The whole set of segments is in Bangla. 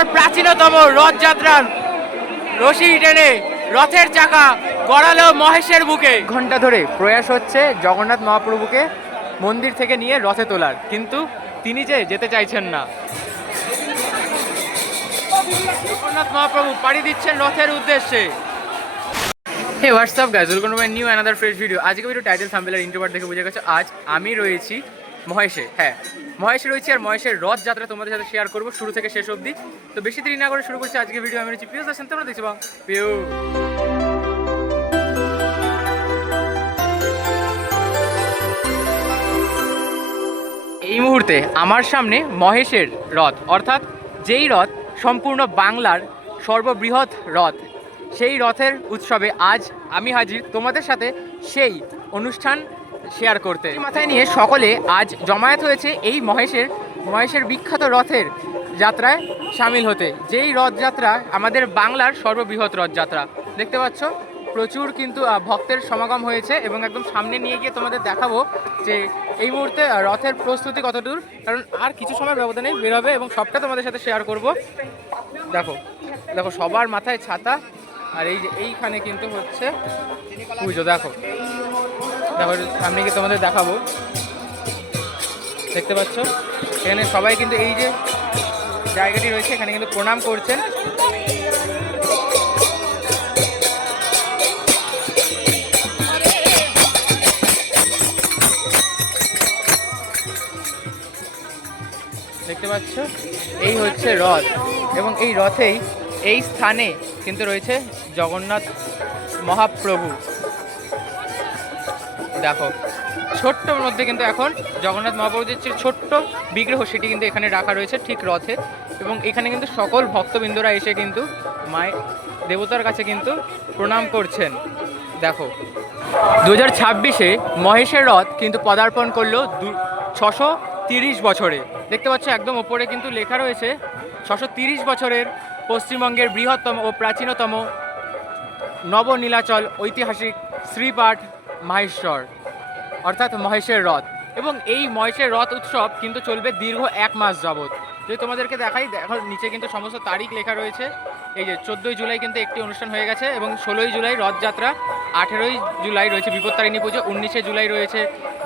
বাংলার প্রাচীনতম রথযাত্রার রশি টেনে রথের চাকা গড়ালো মহেশের বুকে। ঘন্টা ধরে প্রয়াস হচ্ছে জগন্নাথ মহাপ্রভুকে মন্দির থেকে নিয়ে রথে তোলার, কিন্তু তিনি যে যেতে চাইছেন না। জগন্নাথ মহাপ্রভু পাড়ি দিচ্ছেন রথের উদ্দেশ্যে। Hey what's up guys, welcome to my new another fresh video. আজকে ভিডিও টাইটেল থাম্বনেল আর ইন্ট্রো দেখে বুঝে গেছে আজ আমি রয়েছি মহেশে। হ্যাঁ, মহেশে রয়েছি আর মহেশের রথযাত্রা তোমাদের সাথে শেয়ার করবো শুরু থেকে শেষ অবধি। তো বেশি দেরি না করে শুরু করছি আজকে ভিডিও। আমি রয়েছি পিউস আসেন, তোমরা দেখছি বা পিউ। এই মুহূর্তে আমার সামনে মহেশের রথ, অর্থাৎ যেই রথ সম্পূর্ণ বাংলার সর্ববৃহৎ রথ, সেই রথের উৎসবে আজ আমি হাজির তোমাদের সাথে সেই অনুষ্ঠান শেয়ার করতে। মাথায় নিয়ে সকলে আজ জমায়েত হয়েছে এই মহেশের বিখ্যাত রথের যাত্রায় সামিল হতে। যেই রথযাত্রা আমাদের বাংলার সর্ববৃহৎ রথযাত্রা। দেখতে পাচ্ছ প্রচুর কিন্তু ভক্তের সমাগম হয়েছে এবং একদম সামনে নিয়ে গিয়ে তোমাদের দেখাবো যে এই মুহূর্তে রথের প্রস্তুতি কতদূর, কারণ আর কিছু সময় ব্যবধানে বেরোবে এবং সবটা তোমাদের সাথে শেয়ার করব। দেখো দেখো সবার মাথায় ছাতা, আর এই যে এইখানে কিন্তু হচ্ছে পুজো। দেখো দেখো সামনে গিয়ে তোমাদের দেখাবো। দেখতে পাচ্ছ এখানে সবাই কিন্তু এই যে জায়গাটি রয়েছে এখানে কিন্তু প্রণাম করছেন। দেখতে পাচ্ছ এই হচ্ছে রথ এবং এই রথেই এই স্থানে কিন্তু রয়েছে জগন্নাথ মহাপ্রভু। দেখো ছোট্টর মধ্যে কিন্তু এখন জগন্নাথ মহাপ্রভুর যে ছোট্ট বিগ্রহ সেটি কিন্তু এখানে রাখা রয়েছে ঠিক রথে, এবং এখানে কিন্তু সকল ভক্তবৃন্দরা এসে কিন্তু মায়ের দেবতার কাছে কিন্তু প্রণাম করছেন। দেখো 2026-এ মহেশের রথ কিন্তু পদার্পণ করলো 630 বছরে। দেখতে পাচ্ছ একদম ওপরে কিন্তু লেখা রয়েছে 630 বছরের পশ্চিমবঙ্গের বৃহত্তম ও প্রাচীনতম নবনীলাচল ঐতিহাসিক শ্রীপাঠ মাহেশ্বর, অর্থাৎ মহেশের রথ। এবং এই মহেশের রথ উৎসব কিন্তু চলবে দীর্ঘ 1 মাস যাবৎ। যদি তোমাদেরকে দেখাই, দেখো নিচে কিন্তু সমস্ত তারিখ লেখা রয়েছে। এই যে 14ই জুলাই কিন্তু একটি অনুষ্ঠান হয়ে গেছে এবং 16ই জুলাই রথযাত্রা, 18ই জুলাই রয়েছে বিপত্তারিণী পুজো, 19শে জুলাই রয়েছে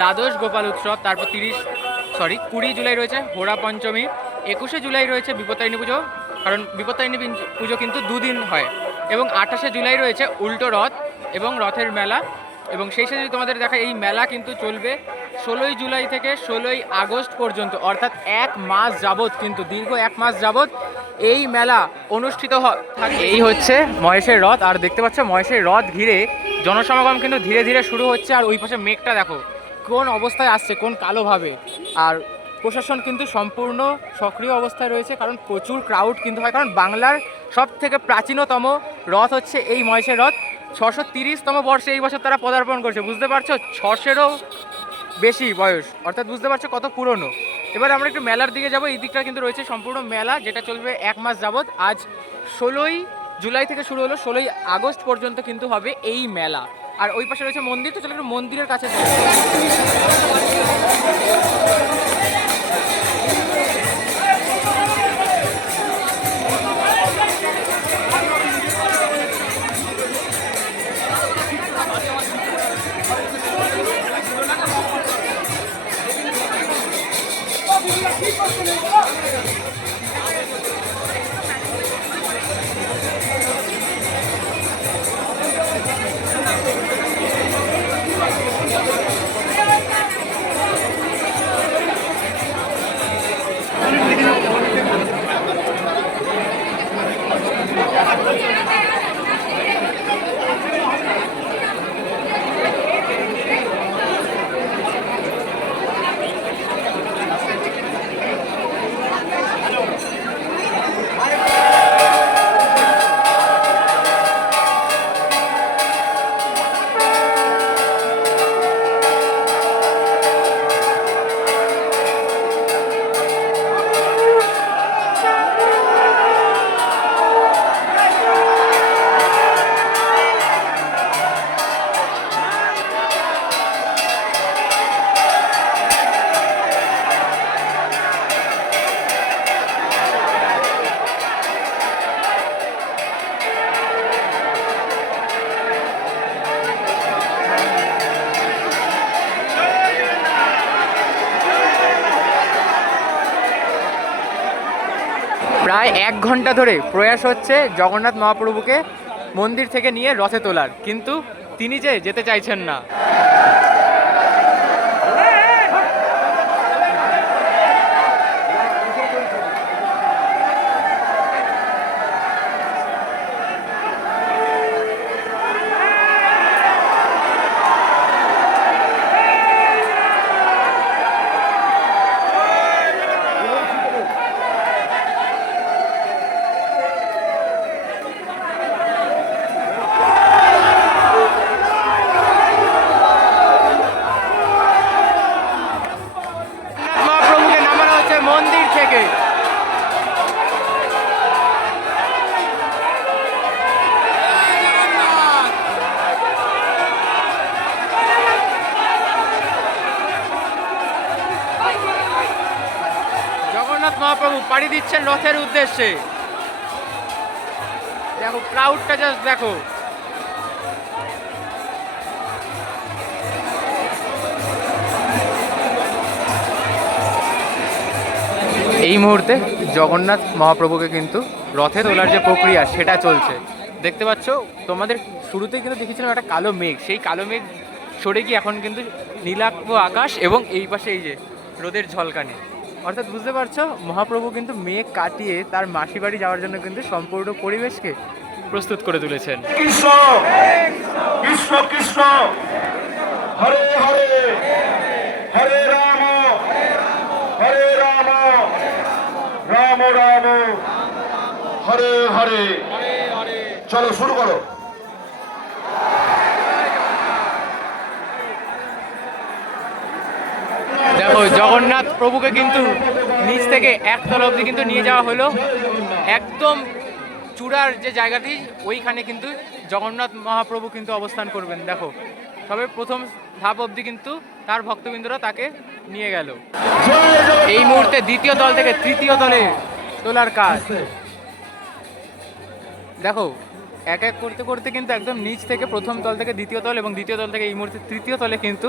দ্বাদশ গোপাল উৎসব, তারপর 20 জুলাই রয়েছে হোরা পঞ্চমী, 21শে জুলাই রয়েছে বিপত্তারিণী পুজো, কারণ বিপত্তারিণী পুজো কিন্তু 2 দিন হয়, এবং 28শে জুলাই রয়েছে উল্টো রথ এবং রথের মেলা। এবং সেই সাথে যদি তোমাদের দেখা এই মেলা কিন্তু চলবে 16ই জুলাই থেকে 16ই আগস্ট পর্যন্ত, অর্থাৎ 1 মাস যাবৎ, কিন্তু দীর্ঘ 1 মাস যাবৎ এই মেলা অনুষ্ঠিত থাকে। এই হচ্ছে মহেশের রথ, আর দেখতে পাচ্ছ মহেশের রথ ঘিরে জনসমাগম কিন্তু ধীরে ধীরে শুরু হচ্ছে। আর ওই পাশে মেঘটা দেখো কোন অবস্থায় আসছে, কোন কালোভাবে। আর প্রশাসন কিন্তু সম্পূর্ণ সক্রিয় অবস্থায় রয়েছে, কারণ প্রচুর ক্রাউড কিন্তু হয়, কারণ বাংলার সব থেকে প্রাচীনতম রথ হচ্ছে এই মহেশের রথ। 630তম বর্ষে এই বছর তারা পদার্পণ করছে। বুঝতে পারছো 600-এরও বেশি বয়স, অর্থাৎ বুঝতে পারছো কত পুরনো। এবার আমরা একটু মেলার দিকে যাব। এই দিকটা কিন্তু রয়েছে সম্পূর্ণ মেলা, যেটা চলবে 1 মাস যাবৎ। আজ 16ই জুলাই থেকে শুরু হলো, 16ই আগস্ট পর্যন্ত কিন্তু হবে এই মেলা। আর ওই পাশে রয়েছে মন্দির, তো চলো একটু মন্দিরের কাছে যাই। প্রায় 1 ঘন্টা ধরে প্রয়াস হচ্ছে জগন্নাথ মহাপ্রভুকে মন্দির থেকে নিয়ে রথে তোলার, কিন্তু তিনি যে যেতে চাইছেন না। মহাপ্রভুকে নামানো হচ্ছে মন্দির থেকে। জগন্নাথ মহাপ্রভু পাড়ি দিচ্ছেন রথের উদ্দেশ্যে। দেখো ক্রাউডটা জাস্ট দেখো। এই মুহূর্তে জগন্নাথ মহাপ্রভুকে কিন্তু রথে তোলার যে প্রক্রিয়া সেটা চলছে। দেখতে পাচ্ছ, তোমাদের শুরুতেই কিন্তু দেখেছিলাম একটা কালো মেঘ, সেই কালো মেঘ সরে গিয়ে এখন কিন্তু নীলাভ আকাশ এবং এই পাশে এই যে রোদের ঝলকানি। অর্থাৎ বুঝতে পারছো, মহাপ্রভু কিন্তু মেঘ কাটিয়ে তার মাসি বাড়ি যাওয়ার জন্য কিন্তু সম্পূর্ণ পরিবেশকে প্রস্তুত করে তুলেছেন। কৃষ্ণ কৃষ্ণ কৃষ্ণ হরে হরে হরে রাম রাম রাম হরে হরে। চলো শুরু করো। দেখো জগন্নাথ প্রভুকে কিন্তু নিচ থেকে একতলা অবধি কিন্তু নিয়ে যাওয়া হলো। একদম চূড়ার যে জায়গাটি ওইখানে কিন্তু জগন্নাথ মহাপ্রভু কিন্তু অবস্থান করবেন। দেখো তবে প্রথম ধাপ অবধি কিন্তু তার ভক্তবৃন্দরা তাকে নিয়ে গেল। এই মুহূর্তে দ্বিতীয় তল থেকে তৃতীয় তলে তোলার কাজ। দেখো এক এক করতে করতে কিন্তু একদম নিচ থেকে প্রথম তল থেকে দ্বিতীয় তল এবং দ্বিতীয় তল থেকে এই মুহূর্তে তৃতীয় তলে কিন্তু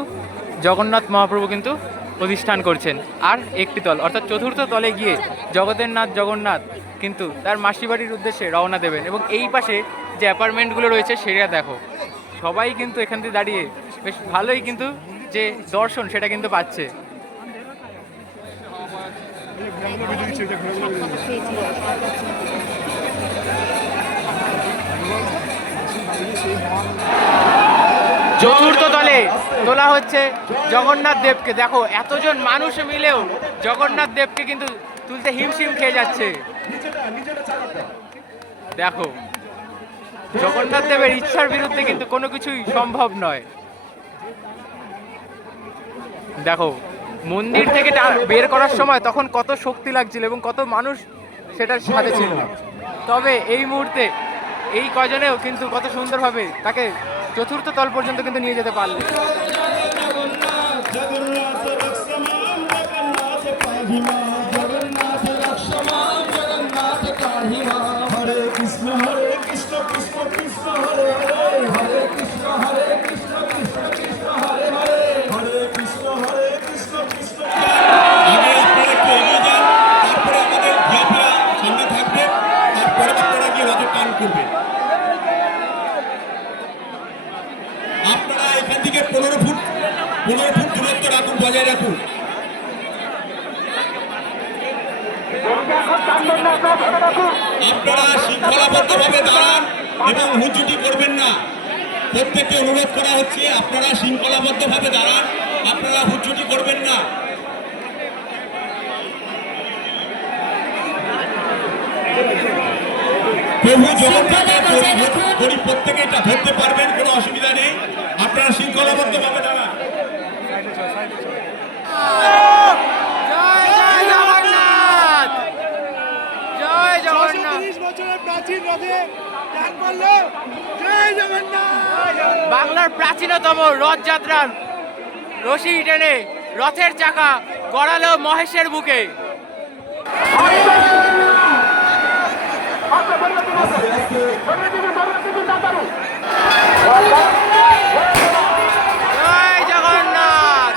জগন্নাথ মহাপ্রভু কিন্তু প্রতিষ্ঠান করছেন। আর একটি তল অর্থাৎ চতুর্থ তলে গিয়ে জগতের নাথ জগন্নাথ কিন্তু তার মাসি বাড়ির উদ্দেশ্যে রওনা দেবেন। এবং এই পাশে যে অ্যাপার্টমেন্টগুলো রয়েছে সেটা দেখো, সবাই কিন্তু এখান থেকে দাঁড়িয়ে বেশ ভালোই কিন্তু যে দর্শন সেটা কিন্তু পাচ্ছে। চতুর্থ তলে তোলা হচ্ছে জগন্নাথ দেবকে। দেখো এতজন মানুষ মিলেও জগন্নাথ দেবকে কিন্তু তুলতে হিমশিম খেয়ে যাচ্ছে। দেখো জগন্নাথ দেবের ইচ্ছার বিরুদ্ধে কিন্তু কোনো কিছুই সম্ভব নয়। দেখো মন্দির থেকে বের করার সময় তখন কত শক্তি লাগছিল এবং কত মানুষ সেটার সাথে ছিল, তবে এই মুহূর্তে এই কজনেও কিন্তু কত সুন্দরভাবে তাকে চতুর্থ তল পর্যন্ত কিন্তু নিয়ে যেতে পারলে। হরে কৃষ্ণ কৃষ্ণ কৃষ্ণ হরে হরে কৃষ্ণ কৃষ্ণ কৃষ্ণ হরে হরে হরে কৃষ্ণ কৃষ্ণ কৃষ্ণ। আগে আপনারা একটু এগিয়ে যান, তারপরে আমাদের ঝিয়াপিয়া সামনে থাকবে, তারপরে আপনারা গিয়ে রথের টান করবেন। আপনারা এখান থেকে 15 ফুট দূরত্ব রাখুন, বজায় রাখুন। আপনারা শৃঙ্খলাবদ্ধভাবে দাঁড়ান এবং হুঁচুটি করবেন না। প্রত্যেককে অনুরোধ করা হচ্ছে আপনারা শৃঙ্খলাবদ্ধভাবে দাঁড়ান, আপনারা হুঁচুটি করবেন না। প্রভু জগন্নাথের প্রত্যেকে এটা ধরতে পারবেন, কোনো অসুবিধা নেই। আপনারা শৃঙ্খলাবদ্ধভাবে দাঁড়ান। জয় জয় জগন্নাথ, জয় জগন্নাথ। বাংলার প্রাচীনতম রথযাত্রার রশি টেনে রথের চাকা গড়ালো মহেশের বুকে। জয় জগন্নাথ।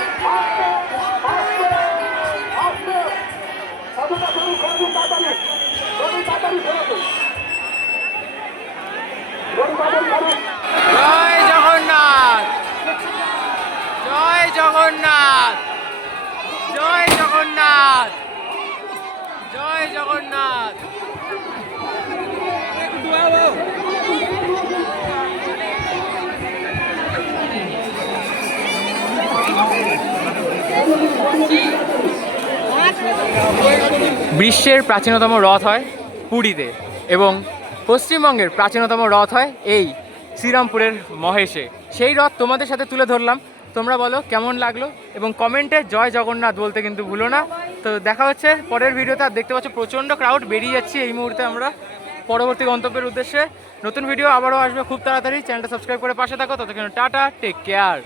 বিশ্বের প্রাচীনতম রথ হয় পুরীতে এবং পশ্চিমবঙ্গের প্রাচীনতম রথ হয় এই শ্রীরামপুরের মহেশে। সেই রথ তোমাদের সাথে তুলে ধরলাম। তোমরা বলো কেমন লাগলো এবং কমেন্টে জয় জগন্নাথ বলতে কিন্তু ভুলো না। তো দেখা হচ্ছে পরের ভিডিওতে। আর দেখতে পাচ্ছ প্রচণ্ড ক্রাউড, বেরিয়ে যাচ্ছি এই মুহূর্তে আমরা পরবর্তী গন্তব্যের উদ্দেশ্যে। নতুন ভিডিও আবারও আসবে খুব তাড়াতাড়ি। চ্যানেলটা সাবস্ক্রাইব করে পাশে থাকো। ততক্ষণ টাটা, টেক কেয়ার।